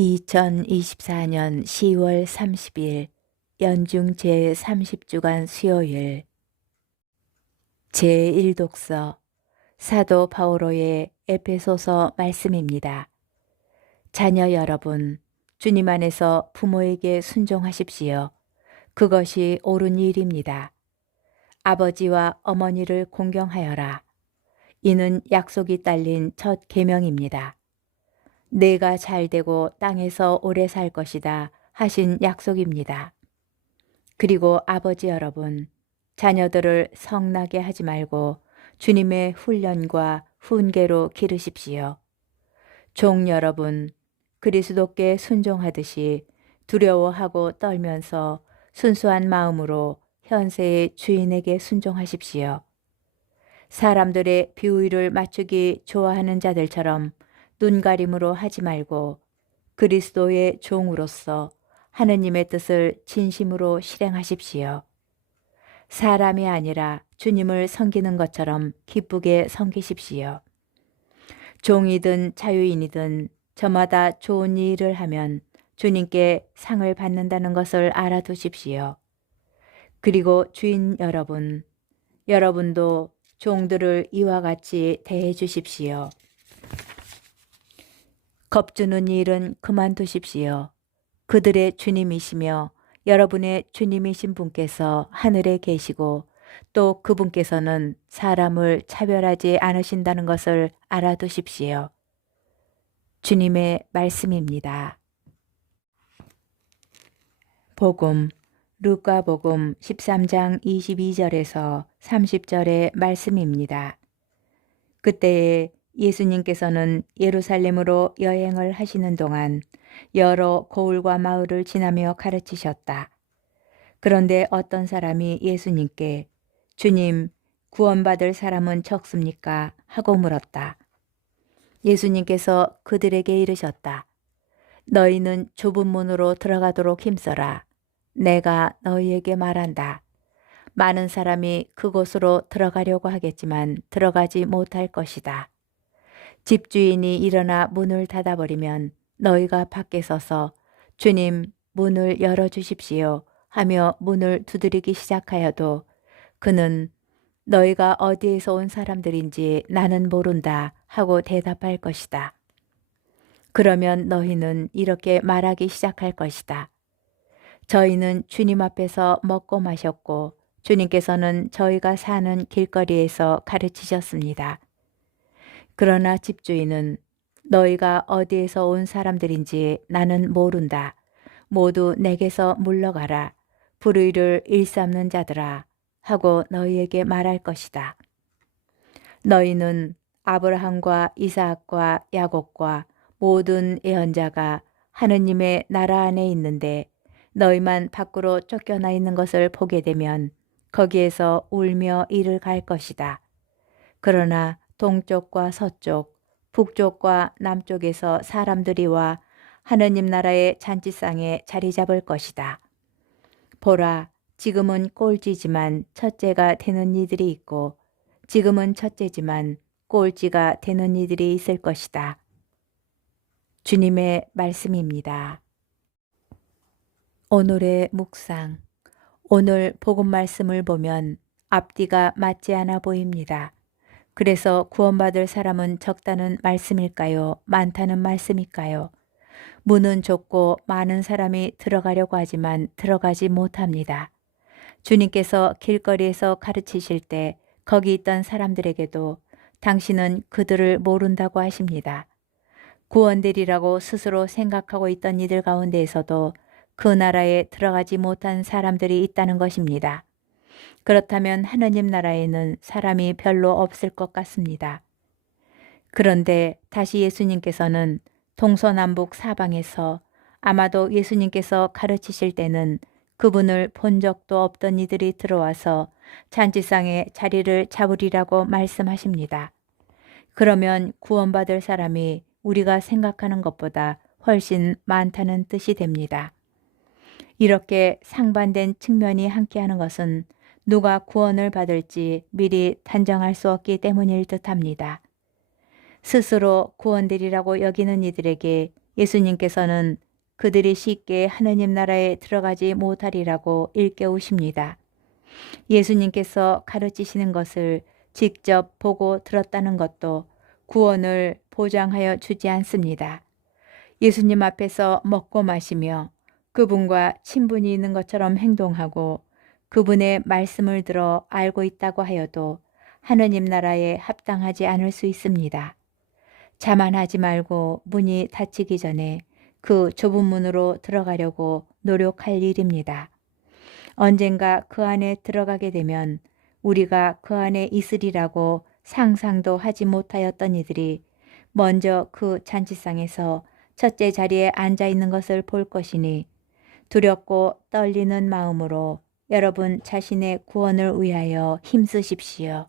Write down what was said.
2024년 10월 30일 연중 제30주간 수요일 제1독서 사도 바오로의 에베소서 말씀입니다. 자녀 여러분, 주님 안에서 부모에게 순종하십시오. 그것이 옳은 일입니다. 아버지와 어머니를 공경하여라. 이는 약속이 딸린 첫 계명입니다. 내가 잘되고 땅에서 오래 살 것이다 하신 약속입니다. 그리고 아버지 여러분, 자녀들을 성나게 하지 말고 주님의 훈련과 훈계로 기르십시오. 종 여러분, 그리스도께 순종하듯이 두려워하고 떨면서 순수한 마음으로 현세의 주인에게 순종하십시오. 사람들의 비위를 맞추기 좋아하는 자들처럼 눈가림으로 하지 말고 그리스도의 종으로서 하느님의 뜻을 진심으로 실행하십시오. 사람이 아니라 주님을 섬기는 것처럼 기쁘게 섬기십시오. 종이든 자유인이든 저마다 좋은 일을 하면 주님께 상을 받는다는 것을 알아두십시오. 그리고 주인 여러분, 여러분도 종들을 이와 같이 대해 주십시오. 겁주는 일은 그만두십시오. 그들의 주님이시며 여러분의 주님이신 분께서 하늘에 계시고 또 그분께서는 사람을 차별하지 않으신다는 것을 알아두십시오. 주님의 말씀입니다. 복음, 루카복음 13장 22절에서 30절의 말씀입니다. 그때에 예수님께서는 예루살렘으로 여행을 하시는 동안 여러 고을과 마을을 지나며 가르치셨다. 그런데 어떤 사람이 예수님께 주님, 구원받을 사람은 적습니까? 하고 물었다. 예수님께서 그들에게 이르셨다. 너희는 좁은 문으로 들어가도록 힘써라. 내가 너희에게 말한다. 많은 사람이 그곳으로 들어가려고 하겠지만 들어가지 못할 것이다. 집주인이 일어나 문을 닫아버리면 너희가 밖에 서서 주님, 문을 열어주십시오 하며 문을 두드리기 시작하여도 그는 너희가 어디에서 온 사람들인지 나는 모른다 하고 대답할 것이다. 그러면 너희는 이렇게 말하기 시작할 것이다. 저희는 주님 앞에서 먹고 마셨고 주님께서는 저희가 사는 길거리에서 가르치셨습니다. 그러나 집주인은 너희가 어디에서 온 사람들인지 나는 모른다. 모두 내게서 물러가라. 불의를 일삼는 자들아 하고 너희에게 말할 것이다. 너희는 아브라함과 이삭과 야곱과 모든 예언자가 하느님의 나라 안에 있는데 너희만 밖으로 쫓겨나 있는 것을 보게 되면 거기에서 울며 이를 갈 것이다. 그러나 동쪽과 서쪽, 북쪽과 남쪽에서 사람들이 와 하느님 나라의 잔치상에 자리 잡을 것이다. 보라, 지금은 꼴찌지만 첫째가 되는 이들이 있고 지금은 첫째지만 꼴찌가 되는 이들이 있을 것이다. 주님의 말씀입니다. 오늘의 묵상. 오늘 복음 말씀을 보면 앞뒤가 맞지 않아 보입니다. 그래서 구원받을 사람은 적다는 말씀일까요? 많다는 말씀일까요? 문은 좁고 많은 사람이 들어가려고 하지만 들어가지 못합니다. 주님께서 길거리에서 가르치실 때 거기 있던 사람들에게도 당신은 그들을 모른다고 하십니다. 구원되리라고 스스로 생각하고 있던 이들 가운데에서도 그 나라에 들어가지 못한 사람들이 있다는 것입니다. 그렇다면 하느님 나라에는 사람이 별로 없을 것 같습니다. 그런데 다시 예수님께서는 동서남북 사방에서 아마도 예수님께서 가르치실 때는 그분을 본 적도 없던 이들이 들어와서 잔치상에 자리를 잡으리라고 말씀하십니다. 그러면 구원받을 사람이 우리가 생각하는 것보다 훨씬 많다는 뜻이 됩니다. 이렇게 상반된 측면이 함께하는 것은 누가 구원을 받을지 미리 단정할 수 없기 때문일 듯합니다. 스스로 구원되리라고 여기는 이들에게 예수님께서는 그들이 쉽게 하느님 나라에 들어가지 못하리라고 일깨우십니다. 예수님께서 가르치시는 것을 직접 보고 들었다는 것도 구원을 보장하여 주지 않습니다. 예수님 앞에서 먹고 마시며 그분과 친분이 있는 것처럼 행동하고 그분의 말씀을 들어 알고 있다고 하여도 하느님 나라에 합당하지 않을 수 있습니다. 자만하지 말고 문이 닫히기 전에 그 좁은 문으로 들어가려고 노력할 일입니다. 언젠가 그 안에 들어가게 되면 우리가 그 안에 있으리라고 상상도 하지 못하였던 이들이 먼저 그 잔치상에서 첫째 자리에 앉아 있는 것을 볼 것이니 두렵고 떨리는 마음으로 여러분 자신의 구원을 위하여 힘쓰십시오.